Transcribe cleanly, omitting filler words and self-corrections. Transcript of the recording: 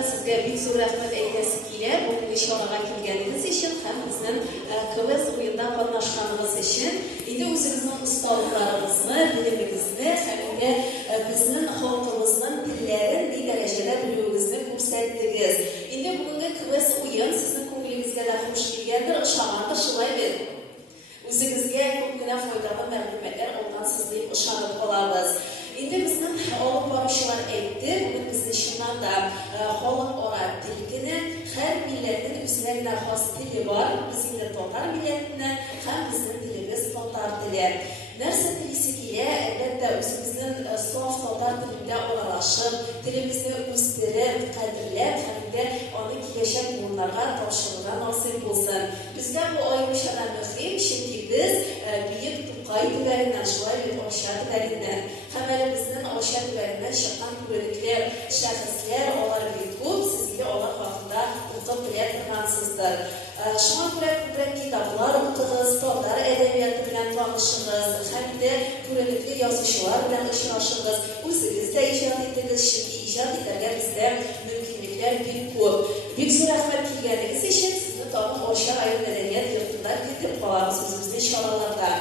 ben sizge büyük zor rahmet eylesi kile bu işoraga kelganiniz için hem bizden kıvız oyunda qatnaşkanımız için indi özünüzün ustalıklarınızı, dilimizni hem bizning halkımızın dillerin ne derecede biliyog'izni ko'rsatdingiz. Indi bugungi kıvız oyun sizning ko'nglingizga da xush kelgandir, ishonamdir, shulay bering. O'zingizga ko'pgina foydali ma'lumotlar olgansiz deb ishonib qolamiz. Endi bizning olib boruvchilar aytdi, bugun bizni shundan da xalq ora tilini har millatning o'zlariga xos tili bor. Bizning totar millatini ham bizning tilimiz totar tili. Narsa tilisi kile albatta o'zimizning sof totar tilida o'ralashib, tilimizni o'stirib, qadrlab, hamda uni kelajak o'rnlarga topshirishga nasib bo'lsin. Bizga bu oyimshadan muhim, chunki biz buyuk Tuqay tuvaridan, shulay Osha tuvaridan, hammarimizning Osha tuvaridan chiqqan ko'rliklar, shaxslar olar ko'p, sizga olar haqida o'qib bilyapmansizdir. Shunga ko'ra ko'plab kitoblar o'qingiz, totar adabiyoti bilan tanishingiz, hamda ko'rlikli yozuvchilar bilan uchrashingiz, o'zingizda ijod etingiz, chunki ijod etarga bizda mumkinliklar ko'p. Buyuk zo'r rahmat kelganingiz uchun sizni topib Osha ayol madaniyat yurtida ketib qolamiz o'zimizning shoralarda.